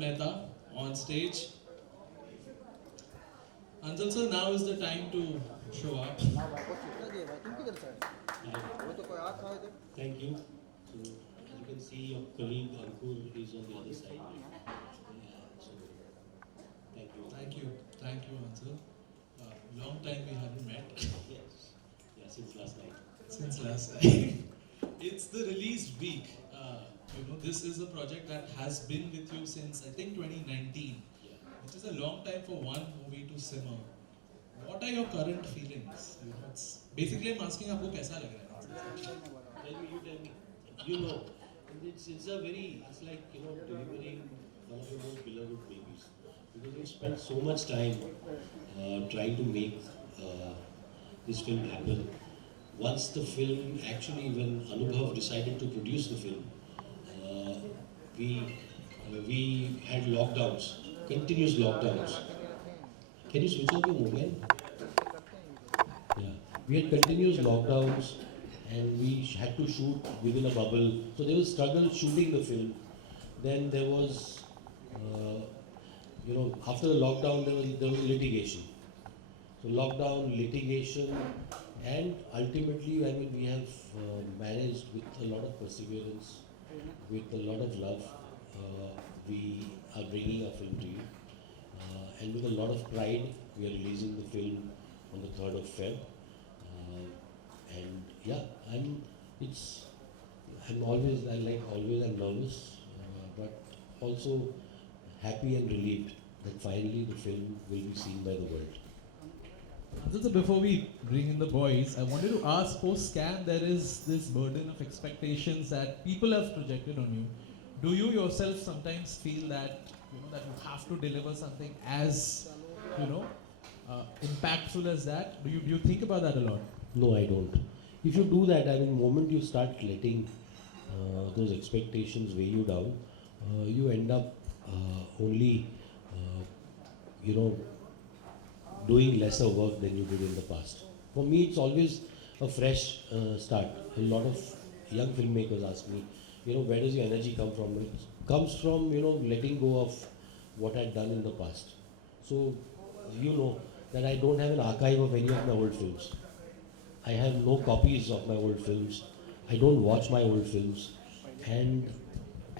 Mehta on stage. Hansal sir, now is the time to show up. Thank you. So, as you can see, your colleague Ankur is on the other side. Yeah, so, thank you. Thank you, Hansal. Long time we haven't met. Yes. Yeah, since last night. Since last time. It's the release week. This is a project that has been with you since I think 2019, Yeah. which is a long time for one movie to simmer. What are your current feelings? It's basically I'm asking आपको कैसा लग रहा है? Tell me. You know, and it's a very, it's like, delivering one of your most beloved babies. Because you spent so much time trying to make uh, this film happen. Once the film, actually, when Anubhav decided to produce the film, uh, we had lockdowns, continuous lockdowns. Can you switch off your mobile? Yeah, we had continuous lockdowns, and we had to shoot within a bubble. So there was struggle shooting the film. Then there was, uh, after the lockdown, there was litigation. So lockdown, litigation, and ultimately, I mean, we have managed with a lot of perseverance, with a lot of love. We are bringing our film to you, and with a lot of pride, we are releasing the film on the 3rd of Feb. And yeah, it's, I'm nervous, but also happy and relieved that finally the film will be seen by the world. So before we bring in the boys, I wanted to ask, post scan, there is this burden of expectations that people have projected on you. Do you yourself sometimes feel that that you have to deliver something as you know impactful as that? Do you think about that a lot? No, I don't. If you do that, I mean, the moment you start letting those expectations weigh you down, you end up only, uh, you know, doing lesser work than you did in the past. For me, it's always a fresh start. A lot of young filmmakers ask me, where does your energy come from? It comes from, letting go of what I'd done in the past. So, you know that I don't have an archive of any of my old films. I have no copies of my old films. I don't watch my old films. And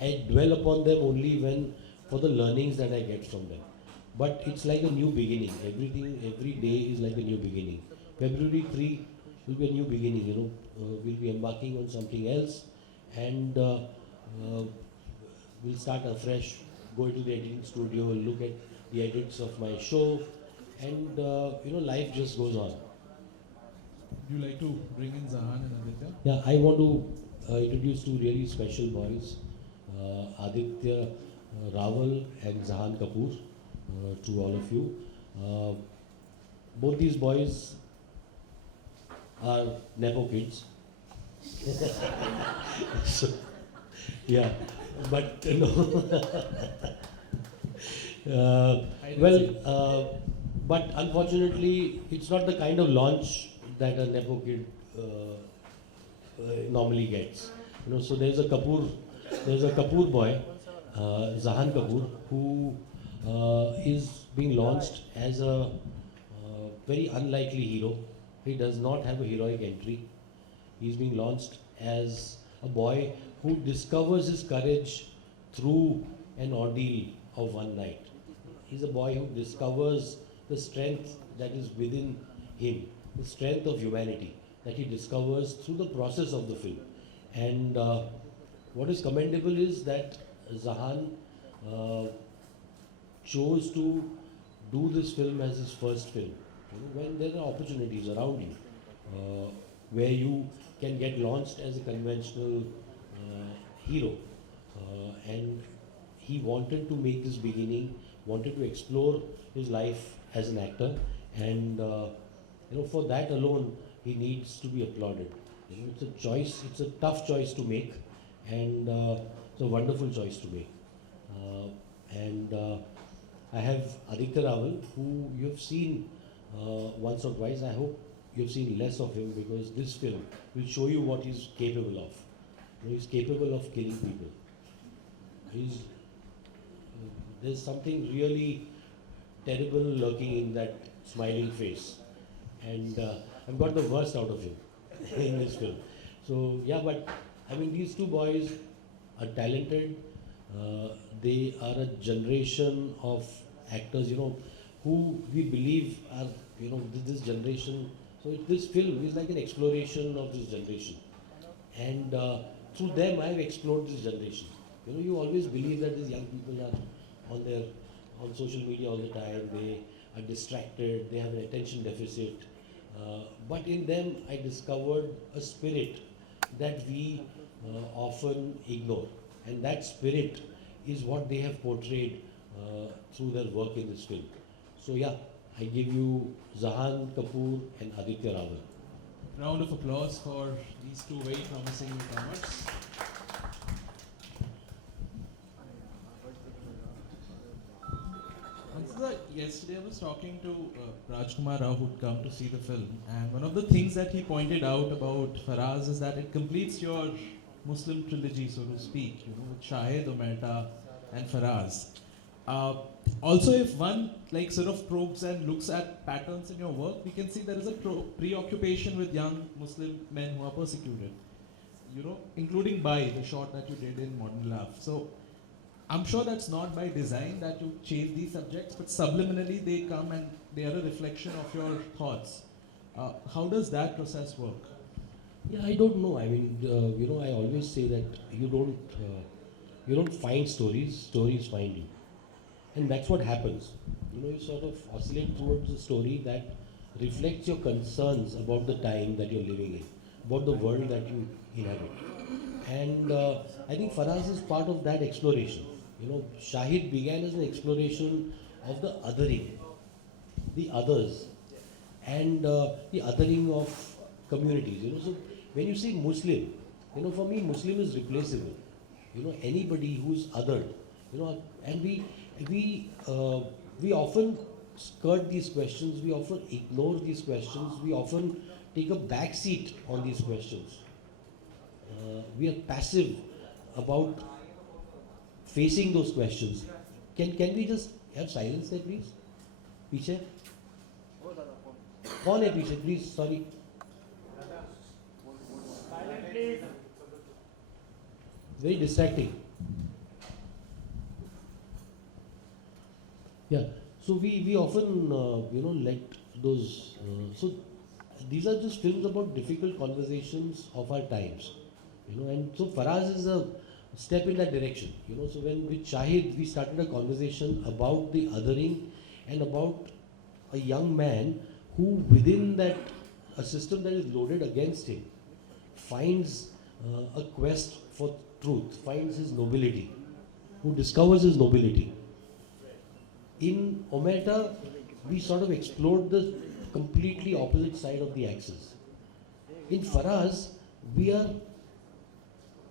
I dwell upon them only when for the learnings that I get from them. But it's like a new beginning. Every day is like a new beginning. February 3 will be a new beginning. We'll be embarking on something else, and we'll start afresh. Go into the editing studio, look at the edits of my show, and life just goes on. Do you like to bring in Zahan and Aditya? Yeah, I want to introduce two really special boys, Aditya Rawal and Zahan Kapoor, to all of you. Uh, both these boys are Nepo kids. So, yeah, but no. Well, but unfortunately, it's not the kind of launch that a Nepo kid normally gets. So there's a Kapoor boy, Zahan Kapoor, who is being launched as a very unlikely hero. He does not have a heroic entry. He's being launched as a boy who discovers his courage through an ordeal of one night. He's a boy who discovers the strength that is within him, the strength of humanity that he discovers through the process of the film. And what is commendable is that Zahan uh, chose to do this film as his first film. When there are opportunities around you where you can get launched as a conventional hero, and he wanted to make this beginning, wanted to explore his life as an actor, and for that alone, he needs to be applauded. It's a choice, it's a tough choice to make, and it's a wonderful choice to make. And I have Aditya Rawal, who you've seen once or twice. I hope you've seen less of him because this film will show you what he's capable of. He's capable of killing people. He's There's something really terrible lurking in that smiling face. And I've got the worst out of him in this film. So, yeah, but I mean, these two boys are talented. They are a generation of actors, who we believe are, this generation. So, this film is like an exploration of this generation. And through them, I've explored this generation. You always believe that these young people are on social media all the time. They are distracted. They have an attention deficit. But in them, I discovered a spirit that we often ignore, and that spirit is what they have portrayed through their work in this film. So yeah, I give you Zahan Kapoor and Aditya Rawal. Round of applause for these two very promising newcomers. Yesterday I was talking to Rajkumar Rao, who'd come to see the film, and one of the things that he pointed out about Faraaz is that it completes your Muslim trilogy, so to speak, with Shahid, Omerta, and Faraaz. Also, if one sort of probes and looks at patterns in your work, we can see there is a preoccupation with young Muslim men who are persecuted, including Bai, the short that you did in Modern Love. So I'm sure that's not by design that you chase these subjects, but subliminally they come and they are a reflection of your thoughts. How does that process work? Yeah, I don't know. I mean, I always say that you don't find stories; stories find you, and that's what happens. You sort of oscillate towards a story that reflects your concerns about the time that you're living in, about the world that you inhabit, and I think Faraaz is part of that exploration. Shahid began as an exploration of the othering, the others, and the othering of communities. So when you say Muslim, for me Muslim is replaceable. Anybody who's othered, and we often skirt these questions, we often ignore these questions, we often take a back seat on these questions. We are passive about facing those questions. Can we just have silence there, please? पीछे कौन है पीछे? Please, sorry. Very distracting. Yeah. So we often let those. So these are just films about difficult conversations of our times. And so Faraaz is a step in that direction. So when with Shahid we started a conversation about the othering and about a young man who within that a system that is loaded against him finds a quest for truth, finds his nobility, who discovers his nobility. In Omerta, we sort of explored the completely opposite side of the axis. In Faraaz, we are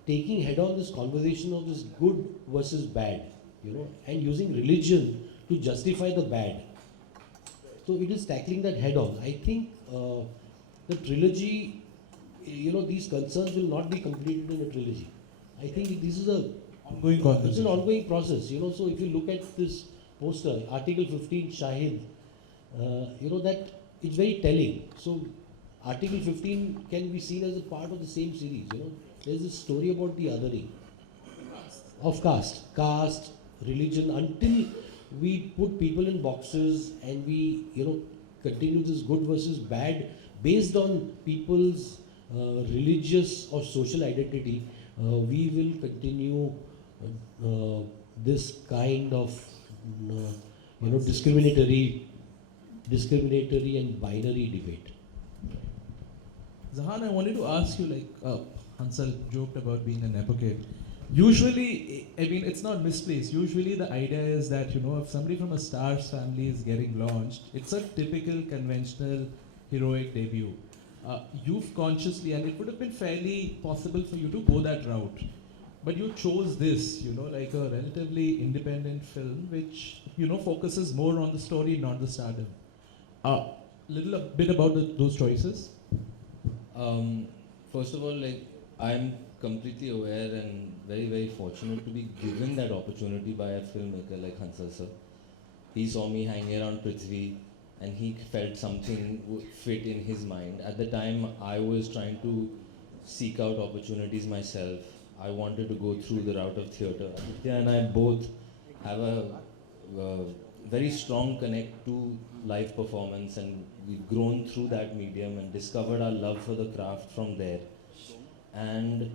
taking head on this conversation of this good versus bad, and using religion to justify the bad. So it is tackling that head on. I think the trilogy, these concerns will not be completed in a trilogy. I think this is ongoing conversation. It's an ongoing process. So if you look at this poster, Article 15 Shahid, that it's very telling. So Article 15 can be seen as a part of the same series. There's a story about the othering of caste, religion, until we put people in boxes and we, continue this good versus bad based on people's religious or social identity. We will continue this kind of, discriminatory and binary debate. Zahan, I wanted to ask you, Hansal joked about being an advocate. Usually, I mean, it's not misplaced. Usually the idea is that, if somebody from a star's family is getting launched, it's a typical conventional heroic debut. You've consciously, and it would have been fairly possible for you to go that route, but you chose this, like a relatively independent film, which, focuses more on the story, not the stardom. A bit about those choices. First of all, I'm completely aware and very, very fortunate to be given that opportunity by a filmmaker like Hansal sir. He saw me hanging around Prithvi and he felt something fit in his mind. At the time, I was trying to seek out opportunities myself. I wanted to go through the route of theatre. Aditya and I both have a very strong connect to live performance, and we've grown through that medium and discovered our love for the craft from there. And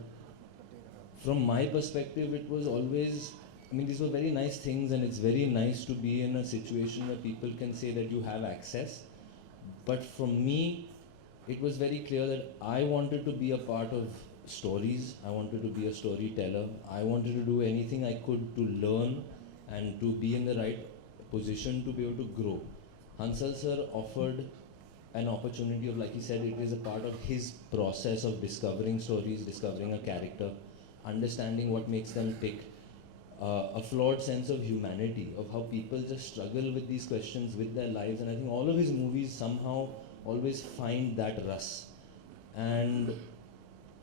from my perspective, it was always, I mean, these were very nice things, and it's very nice to be in a situation where people can say that you have access. But for me, it was very clear that I wanted to be a part of stories. I wanted to be a storyteller. I wanted to do anything I could to learn and to be in the right position to be able to grow. Hansal sir offered an opportunity of, like he said, it is a part of his process of discovering stories, discovering a character, understanding what makes them tick, a flawed sense of humanity, of how people just struggle with these questions with their lives. And I think all of his movies somehow always find that rust. And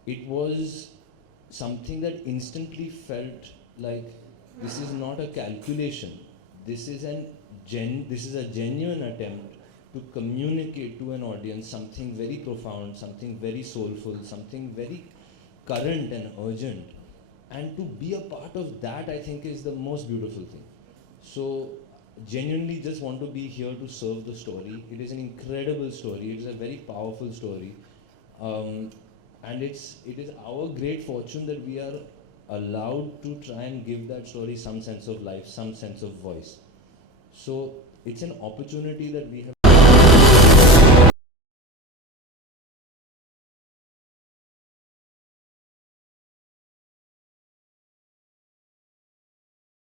it was something that instantly felt like this is not a calculation. This is a genuine attempt to communicate to an audience something very profound, something very soulful, something very current and urgent. And to be a part of that, I think, is the most beautiful thing. So, genuinely just want to be here to serve the story. It is an incredible story. It is a very powerful story. And it is our great fortune that we are allowed to try and give that story some sense of life, some sense of voice. So, it's an opportunity that we have